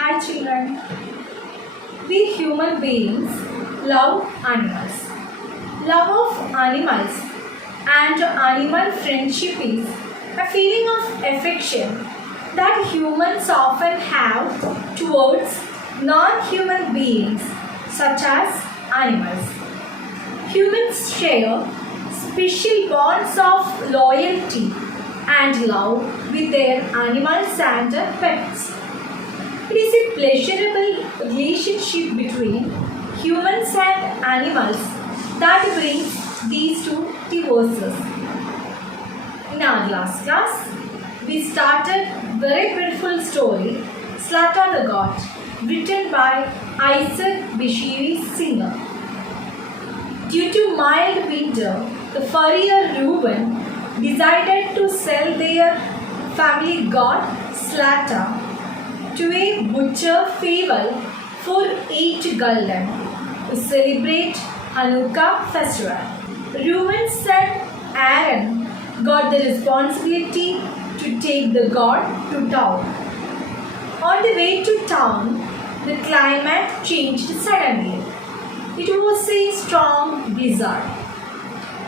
Hi children, we human beings love animals. Love of animals and animal friendship is a feeling of affection that humans often have towards non-human beings such as animals. Humans share special bonds of loyalty and love with their animals and pets. It is a pleasurable relationship between humans and animals that brings these two divorces. In our last class, we started very beautiful story, Slata the God, written by Isaac Bashevis Singer. Due to mild winter, the furrier Reuben decided to sell their family god Slata to a butcher fable for 8 gulden to celebrate Hanukkah festival. Reuben's son Aaron got the responsibility to take the god to town. On the way to town, the climate changed suddenly. It was a strong blizzard.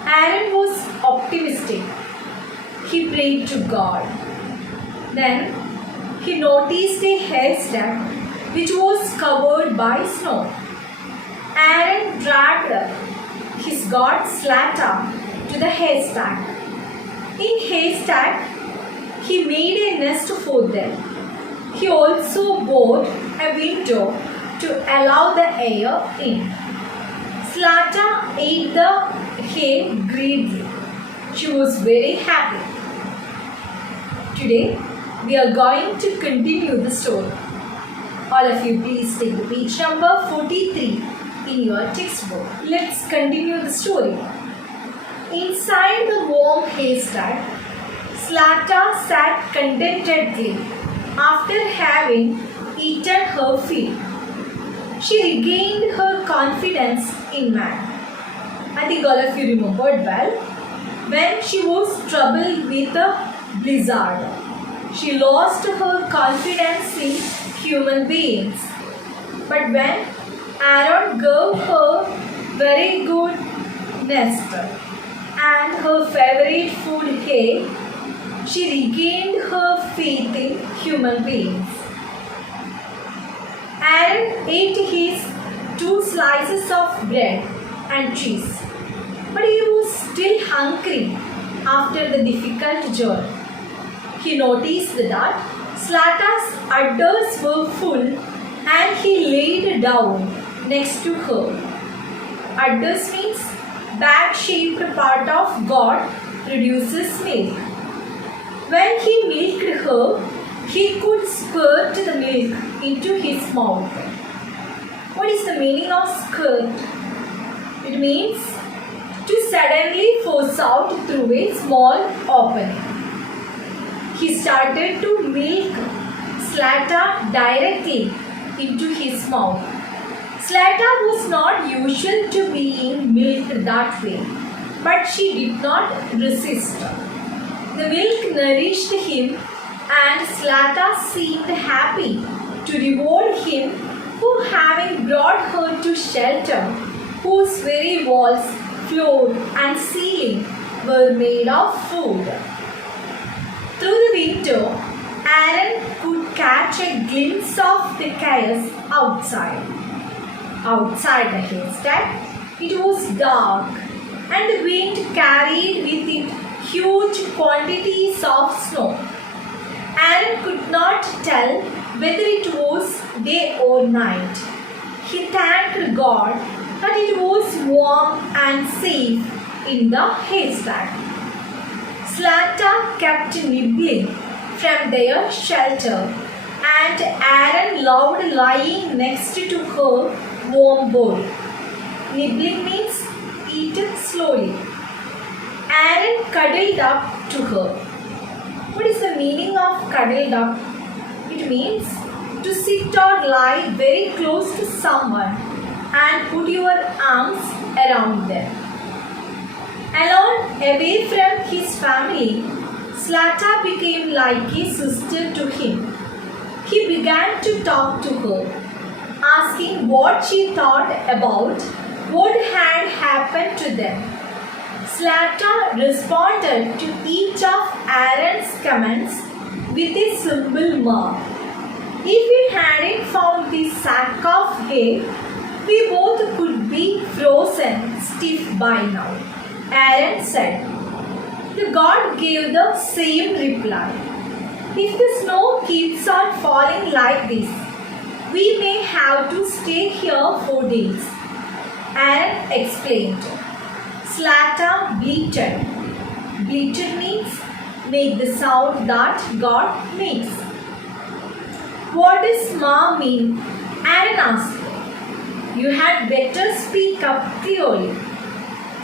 Aaron was optimistic. He prayed to God. Then he noticed a haystack which was covered by snow. Aaron dragged his god Slata to the haystack. In haystack, he made a nest for them. He also bored a window to allow the air in. Slata ate the hay greedily. She was very happy. Today, we are going to continue the story. All of you please take the page number 43 in your textbook. Let's continue the story. Inside the warm haystack, Slata sat contentedly after having eaten her fill. She regained her confidence in man. I think all of you remembered well. When she was troubled with a blizzard, she lost her confidence in human beings. But when Aaron gave her very good nest and her favorite food hay, she regained her faith in human beings. Aaron ate his 2 slices of bread and cheese, but he was still hungry after the difficult journey. He noticed that Slata's udders were full and he laid down next to her. Udders means bag-shaped part of God produces milk. When he milked her, he could squirt the milk into his mouth. What is the meaning of squirt? It means to suddenly force out through a small opening. He started to milk Slata directly into his mouth. Slata was not usual to being milked that way, but she did not resist. The milk nourished him and Slata seemed happy to reward him for having brought her to shelter whose very walls, floor and ceiling were made of food. Through the window, Aaron could catch a glimpse of the chaos outside. Outside the haystack, it was dark and the wind carried with it huge quantities of snow. Aaron could not tell whether it was day or night. He thanked God that it was warm and safe in the haystack. Slata kept nibbling from their shelter and Aaron loved lying next to her warm bowl. Nibbling means eat slowly. Aaron cuddled up to her. What is the meaning of cuddled up? It means to sit or lie very close to someone and put your arms around them. Alone, away from his family, Slata became like a sister to him. he began to talk to her, asking what she thought about what had happened to them. Slata responded to each of Aaron's comments with a simple mark. If we hadn't found the sack of hay, we both could be frozen stiff by now, Aaron said. The god gave the same reply. If the snow keeps on falling like this, we may have to stay here for days, Aaron explained. Slata bleated. Bleated means make the sound that God makes. What does Ma mean? Aaron asked. You had better speak up clearly.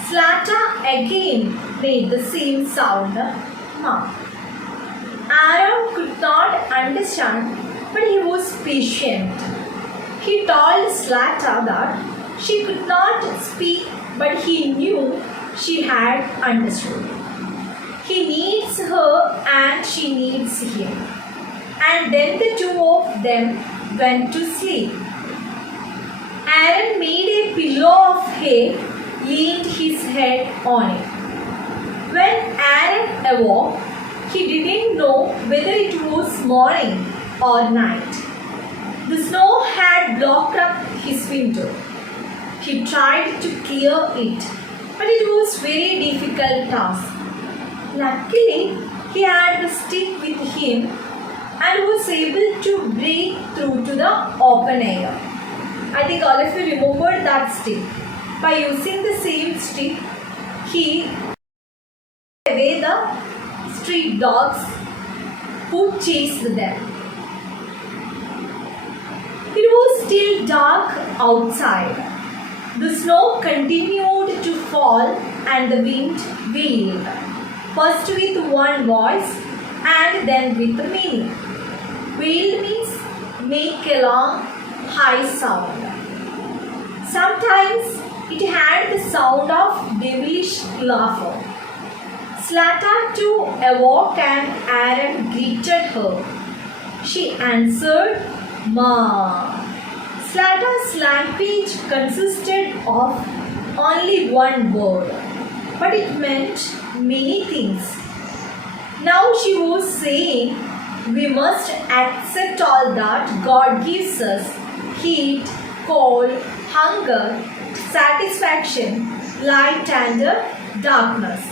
Slata again made the same sound, Ma. Aaron could not understand, but he was patient. He told Slata that she could not speak, but he knew she had understood. He needs her and she needs him. And then the two of them went to sleep. Aaron made a pillow of hay, leaned his head on it. When Aaron awoke, he didn't know whether it was morning or night. The snow had blocked up his window. He tried to clear it, but it was very difficult task. Luckily, he had the stick with him and was able to break through to the open air. I think all of you remembered that stick. By using the same stick, he away the street dogs who chased them. It was still dark outside. The snow continued to fall and the wind wailed, first with one voice and then with many. Wailed means make a long, high sound. Sometimes it had the sound of devilish laughter. Slata too awoke and Aaron greeted her. She answered, Ma. Slata's language consisted of only one word, but it meant many things. Now she was saying, we must accept all that God gives us: heat, cold, hunger, satisfaction, light and darkness.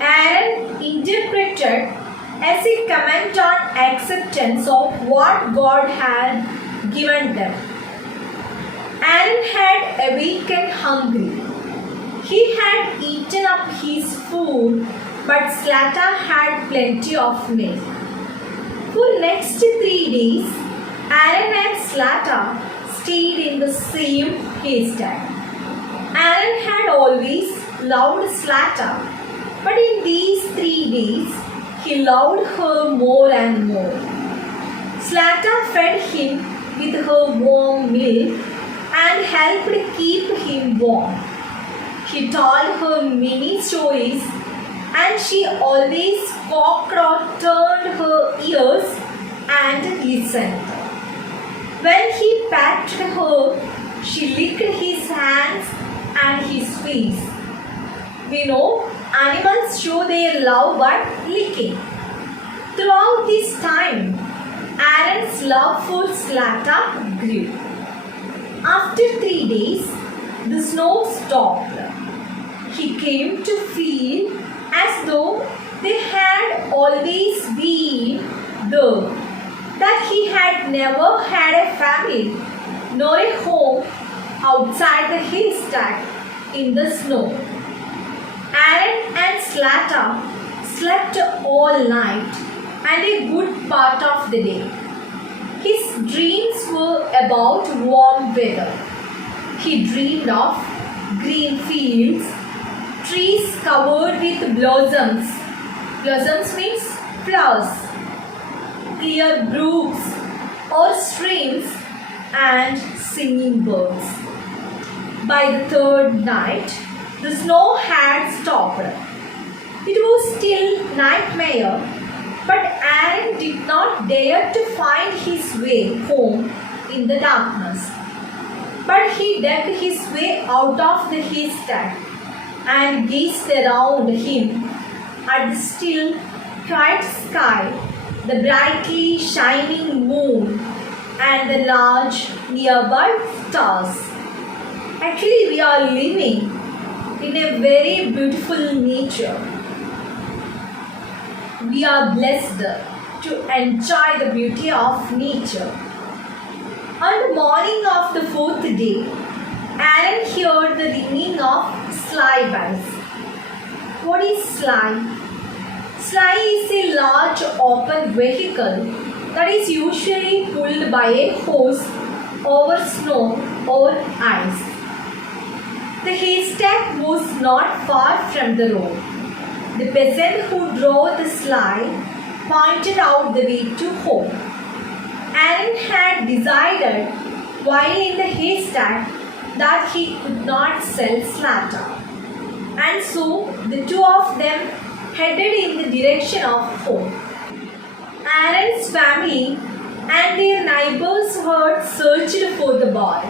Aaron interpreted as a comment on acceptance of what God had given them. Aaron had awakened hungry. He had eaten up his food, but Slata had plenty of milk. For next 3 days, Aaron and Slata stayed in the same haystack. Aaron had always loved Slata, but in these 3 days, he loved her more and more. Slata fed him with her warm milk and helped keep him warm. He told her many stories and she always cocked or turned her ears and listened. When he patted her, she licked his hands and his face. We know animals show their love by licking. Throughout this time, Aaron's love for Slata grew. After 3 days, the snow stopped. He came to feel as though they had always been there, that he had never had a family nor a home outside the haystack in the snow. Aaron and Slata slept all night and a good part of the day. His dreams were about warm weather. He dreamed of green fields, trees covered with blossoms. Blossoms means flowers. Clear brooks or streams and singing birds. By the third night, the snow had stopped. It was still nightmare, But Aaron did not dare to find his way home in the darkness. But he dug his way out of the haystack and gazed around him at the still, quiet sky, the brightly shining moon, and the large nearby stars. Actually, we are living in a very beautiful nature. We are blessed to enjoy the beauty of nature. On the morning of the fourth day, Aaron heard the ringing of sleigh bells. What is sleigh? Sleigh is a large open vehicle that is usually pulled by a horse over snow or ice. The haystack was not far from the road. The peasant who drove the sleigh pointed out the way to home. Aaron had decided while in the haystack that he could not sell Slatter. And so the two of them headed in the direction of home. Aaron's family and their neighbors had searched for the boy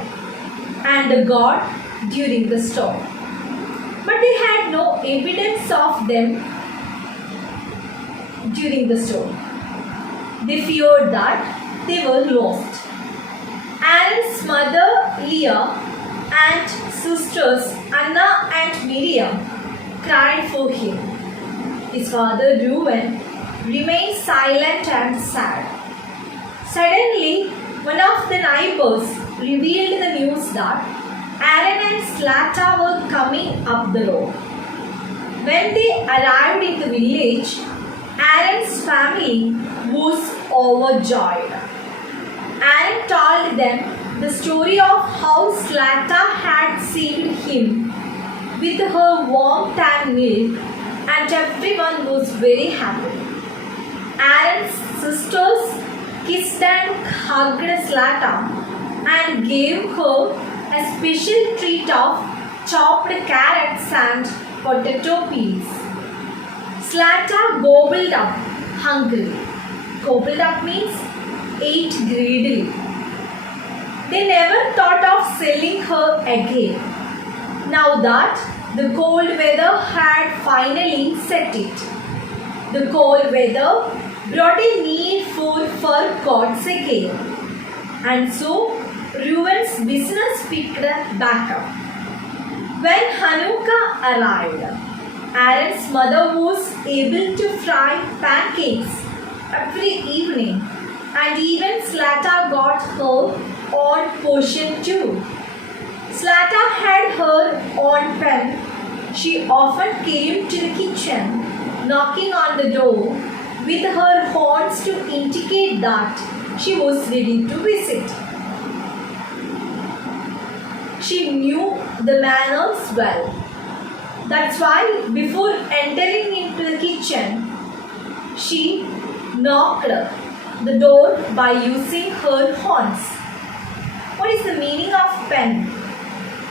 and the god during the storm. But they had no evidence of them during the storm. They feared that they were lost. Aaron's mother Leah and sisters Anna and Miriam cried for him. His father Reuben remained silent and sad. Suddenly, one of the neighbors revealed the news that Aaron and Slater were coming up the road. When they arrived in the village, Aaron's family was overjoyed. Aaron told them the story of how Slater had saved him with her warmth and milk, and everyone was very happy. Aaron's sisters kissed and hugged Slater and gave her a special treat of chopped carrots and potato peels. Slater gobbled up hungrily. Gobbled up means ate greedily. They never thought of selling her again. Now that the cold weather had finally set it. The cold weather brought a need for fur coats again. And so Reuben's business picked back up. When Hanukkah arrived, Aaron's mother was able to fry pancakes every evening, and even Slater got her own portion too. Slater had her own pen. She often came to the kitchen, knocking on the door with her horns to indicate that she was ready to visit. She knew the manners well. That's why before entering into the kitchen, she knocked the door by using her horns. What is the meaning of pen?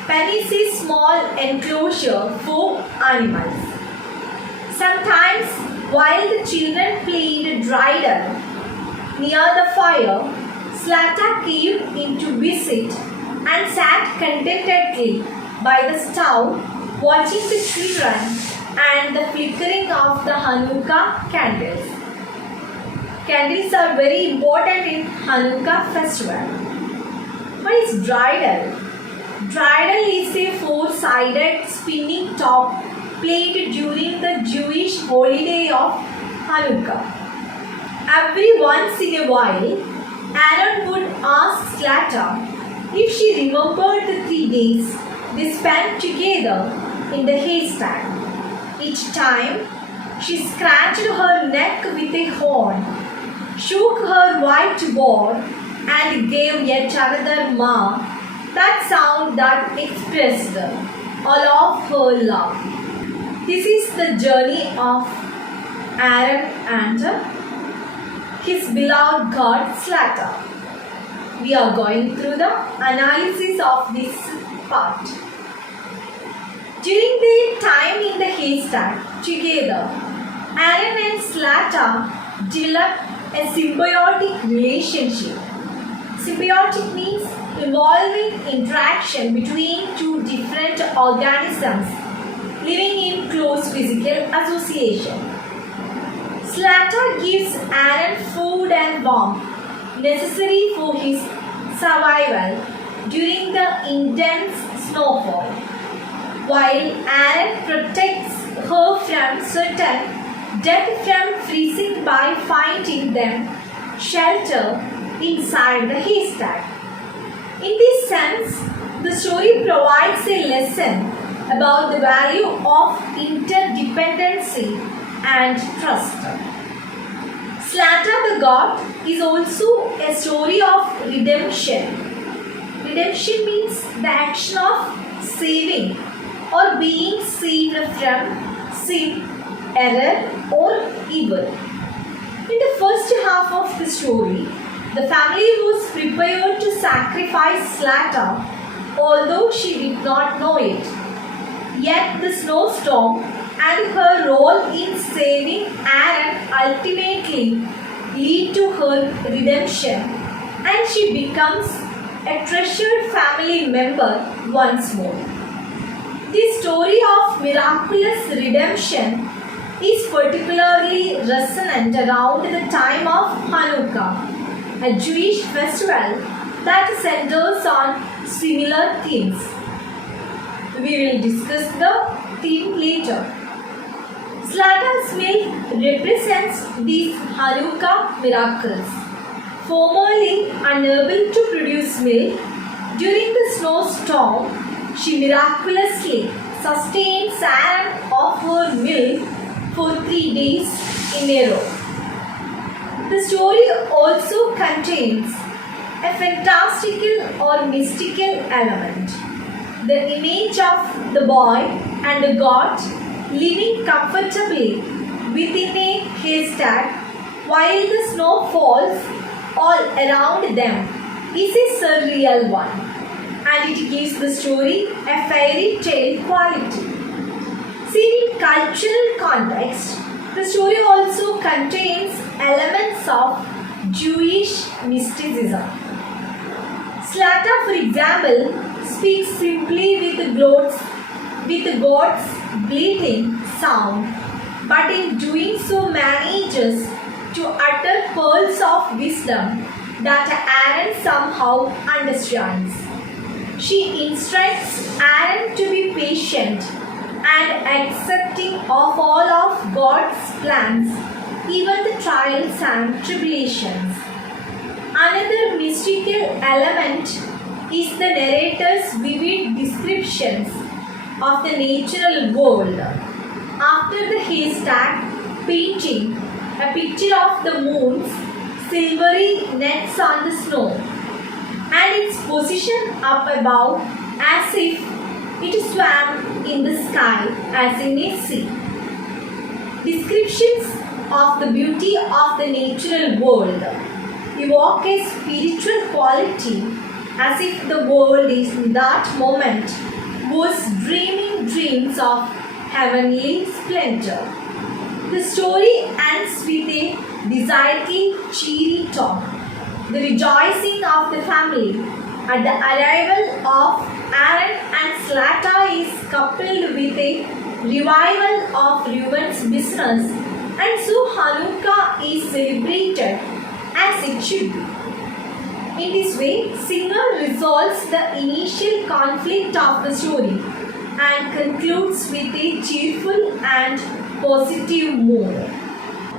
Pen is a small enclosure for animals. Sometimes while the children played dreidel near the fire, Slater came in to visit and sat contentedly by the stove watching the children and the flickering of the Hanukkah candles. Candles are very important in Hanukkah festival. What is dreidel? Dreidel is a four-sided spinning top played during the Jewish holiday of Hanukkah. Every once in a while, Aaron would ask Slater if she remembered the 3 days they spent together in the haystack. Each time, she scratched her neck with a horn, shook her white board, and gave yet another ma, that sound that expressed all of her love. This is the journey of Aaron and his beloved god Slater. We are going through the analysis of this part. During their time in the haystack together, Aaron and Slater develop a symbiotic relationship. Symbiotic means involving interaction between two different organisms living in close physical association. Slater gives Aaron food and warmth necessary for his survival during the intense snowfall, while Aaron protects her from certain death from freezing by finding them shelter inside the haystack. In this sense, the story provides a lesson about the value of interdependency and trust. Slater the God is also a story of redemption. Redemption means the action of saving or being saved from sin, error, or evil. In the first half of the story, the family was prepared to sacrifice Slater, although she did not know it. Yet the snowstorm and her role in saving Aaron ultimately lead to her redemption, and she becomes a treasured family member once more. The story of miraculous redemption is particularly resonant around the time of Hanukkah, a Jewish festival that centers on similar themes. We will discuss the theme later. Slater's milk represents these Hanukkah miracles. Formerly unable to produce milk, during the snowstorm, she miraculously sustains Aaron of her milk for 3 days in a row. The story also contains a fantastical or mystical element. The image of the boy and the goat living comfortably within a haystack while the snow falls all around them is a surreal one, and it gives the story a fairy tale quality. Seen in cultural context, the story also contains elements of Jewish mysticism. Slater, for example, speaks simply with the goat's bleating sound, but in doing so manages to utter pearls of wisdom that Aaron somehow understands. She instructs Aaron to be patient and accepting of all of God's plans, even the trials and tribulations. Another mystical element is the narrator's vivid descriptions of the natural world. After the haystack painting a picture of the moon's silvery nets on the snow and its position up above as if it swam in the sky as in a sea. Descriptions of the beauty of the natural world evoke a spiritual quality as if the world in that moment was dreaming dreams of heavenly splendor. The story ends with a decidedly cheery tone. The rejoicing of the family at the arrival of Aaron and Slater is coupled with a revival of Reuben's business, and so Hanukkah is celebrated as it should be. In this way, Singer resolves the initial conflict of the story and concludes with a cheerful and positive mood.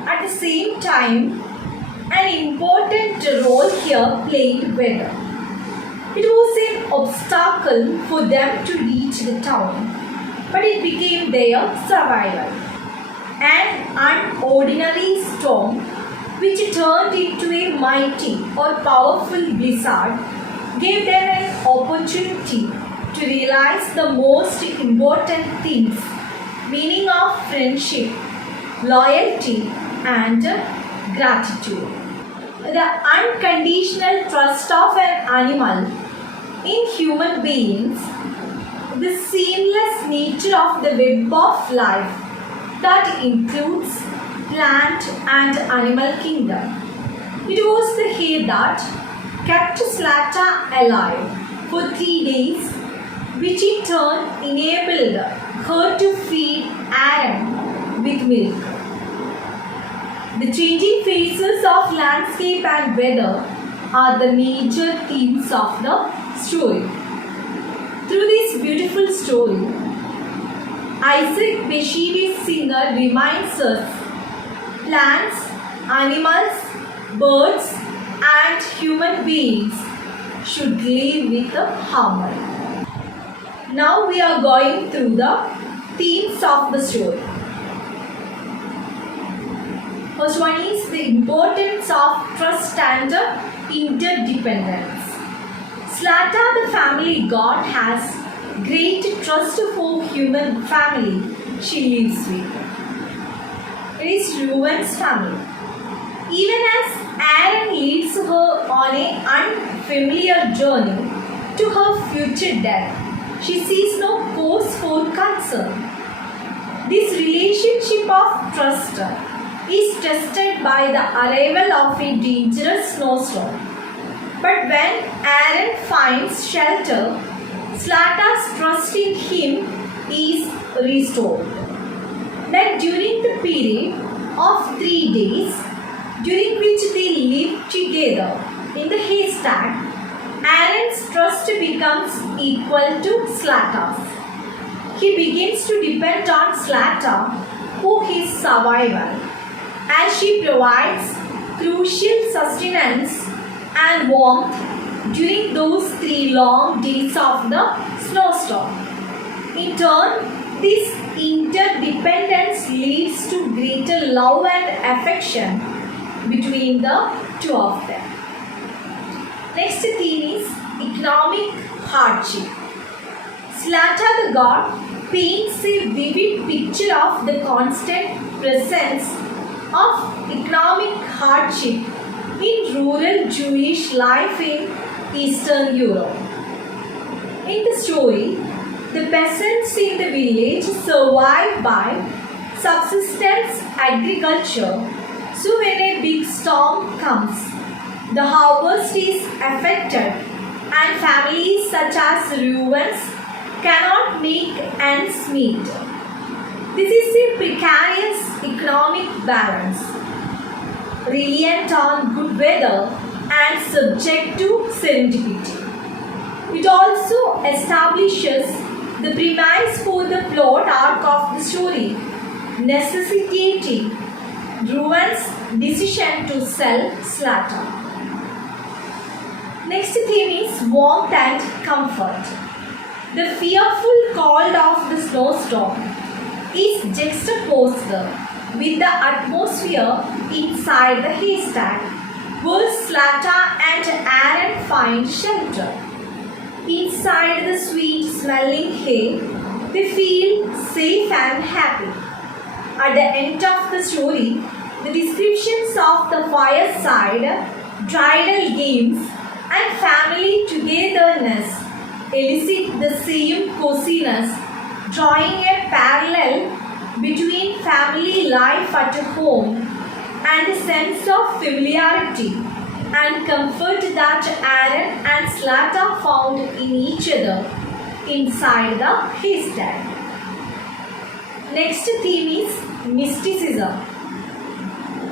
At the same time, an important role here played weather. It was an obstacle for them to reach the town, but it became their survival. An unordinary storm, which turned into a mighty or powerful blizzard, gave them an opportunity to realize the most important things: meaning of friendship, loyalty, and gratitude. The unconditional trust of an animal in human beings, the seamless nature of the web of life that includes plant and animal kingdom. It was the hare that kept Slatta alive for 3 days, which in turn enabled her to feed Aaron with milk. The changing phases of landscape and weather are the major themes of the story. Through this beautiful story, Isaac Bashevis Singer reminds us plants, animals, birds and human beings should live with harmony. Now we are going through the themes of the story. First one is the importance of trust and interdependence. Slatta, the family god, has great trust for human family she lives with. It is Reuben's family. Even as Aaron leads her on an unfamiliar journey to her future death, she sees no cause for concern. This relationship of trust is tested by the arrival of a dangerous snowstorm. But when Aaron finds shelter, Slatta's trust in him is restored. Then during the period of 3 days, during which they live together in the haystack, Aaron's trust becomes equal to Slatta's. He begins to depend on Slatta for his survival, as she provides crucial sustenance and warmth during those 3 long days of the snowstorm. In turn, this interdependence leads to greater love and affection between the two of them. Next theme is economic hardship. Slatta the god paints a vivid picture of the constant presence of economic hardship in rural Jewish life in Eastern Europe. In the story, the peasants in the village survive by subsistence agriculture. So when a big storm comes, the harvest is affected and families such as Reuben's cannot make ends meet. This is a precarious economic balance, reliant on good weather and subject to serendipity. It also establishes the premise for the plot arc of the story, necessitating Reuben's decision to sell Slatta. Next theme is warmth and comfort. The fearful cold of the snowstorm is juxtaposed with the atmosphere inside the haystack, where Slatta and Aaron find shelter. Inside the sweet-smelling hay, they feel safe and happy. At the end of the story, the descriptions of the fireside, bridal games, and family togetherness elicit the same coziness, drawing a parallel between family life at home and a sense of familiarity and comfort that Aaron and Slatta found in each other inside the haystack. Next theme is mysticism.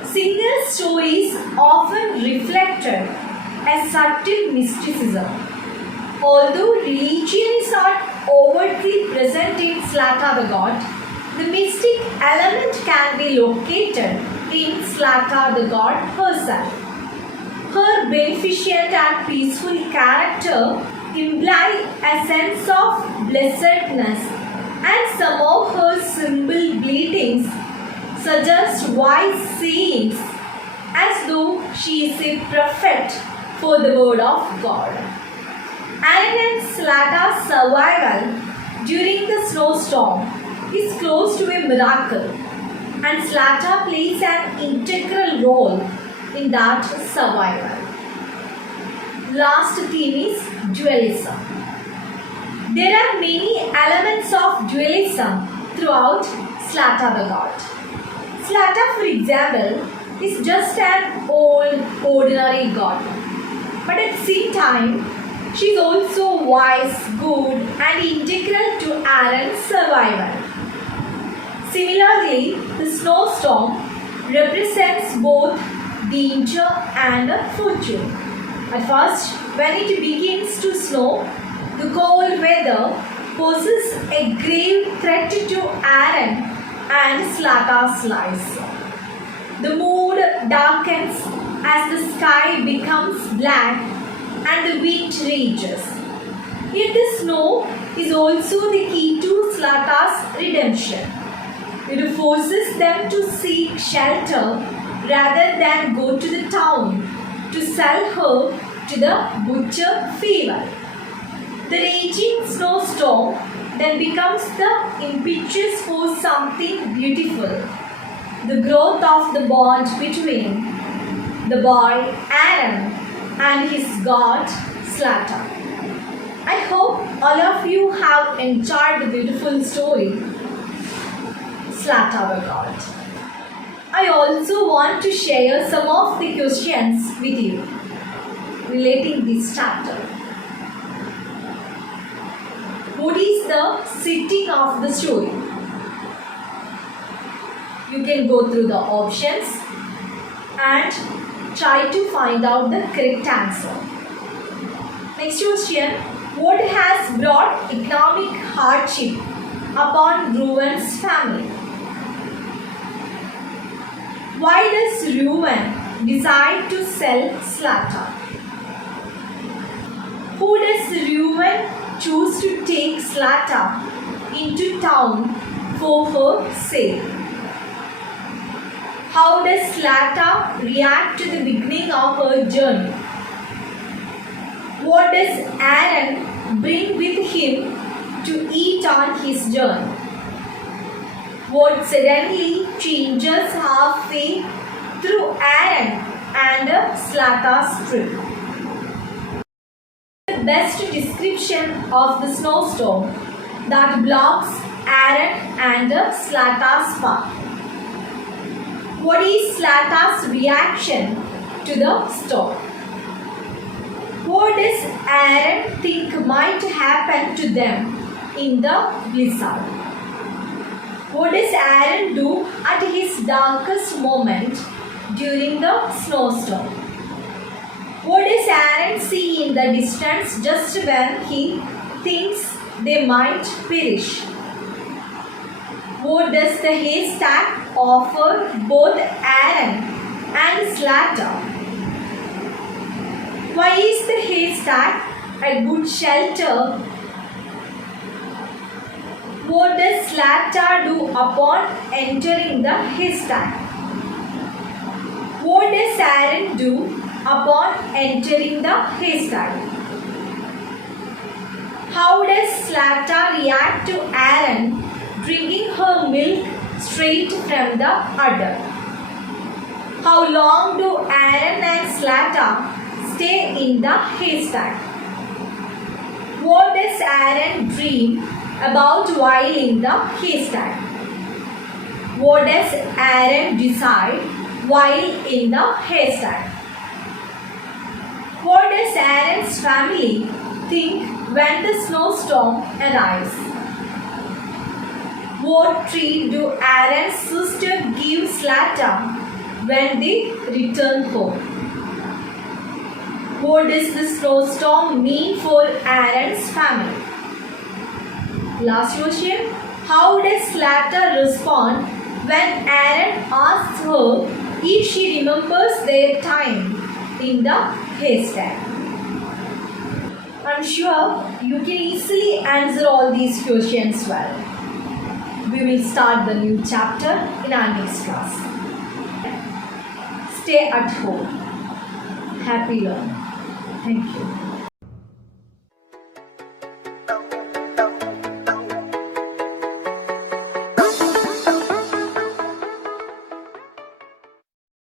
Singer's stories often reflected a subtle mysticism. Although religion is not overtly present in Slatta the god, the mystic element can be located in Slatta the god herself. Her beneficent and peaceful character imply a sense of blessedness, and some of her simple bleatings suggest wise sayings, as though she is a prophet for the word of God. Aaron and Slatta's survival during the snowstorm is close to a miracle, and Slatta plays an integral role in that survival. Last theme is dualism. There are many elements of dualism throughout Slatta the god. Zlatan, for example, is just an old, ordinary god. But at the same time, she is also wise, good, and integral to Aaron's survival. Similarly, the snowstorm represents both danger and fortune. At first, when it begins to snow, the cold weather poses a grave threat to Aaron and Zlatan's lives. The mood darkens as the sky becomes black and the wind rages. Yet the snow is also the key to Zlatan's redemption. It forces them to seek shelter rather than go to the town to sell her to the butcher fever. The raging snowstorm then becomes the impetus for something beautiful, the growth of the bond between the boy Aaron and his god Zlatan. I hope all of you have enjoyed the beautiful story, Zlatan our god. I also want to share some of the questions with you relating this chapter. What is the setting of the story? You can go through the options and try to find out the correct answer. Next question. What has brought economic hardship upon Reuben's family? Why does Reuben decide to sell Zlatan? Who does Reuben choose to take Zlatan into town for her sale? How does Zlatan react to the beginning of her journey? What does Aaron bring with him to eat on his journey? What suddenly changes her fate through Aaron and Zlatan's trip? The best description of the snowstorm that blocks Aaron and Zlatan's path. What is Zlatan's reaction to the storm? What does Aaron think might happen to them in the blizzard? What does Aaron do at his darkest moment during the snowstorm? What does Aaron see in the distance just when he thinks they might perish? What does the haystack offer both Aaron and Zlatan? Why is the haystack a good shelter? What does Zlatan do upon entering the haystack? What does Aaron do upon entering the haystack? How does Zlatan react to Aaron drinking her milk straight from the udder? How long do Aaron and Zlatan stay in the haystack? What does Aaron dream about while in the haystack? What does Aaron decide while in the haystack? What does Aaron's family think when the snowstorm arrives? What treat do Aaron's sister give Zlatan when they return home? What does the snowstorm mean for Aaron's family? Last question. How does Zlatan respond when Aaron asks her if she remembers their time in the haystack? I'm sure you can easily answer all these questions well. We will start the new chapter in our next class. Stay at home. Happy learning. Thank you.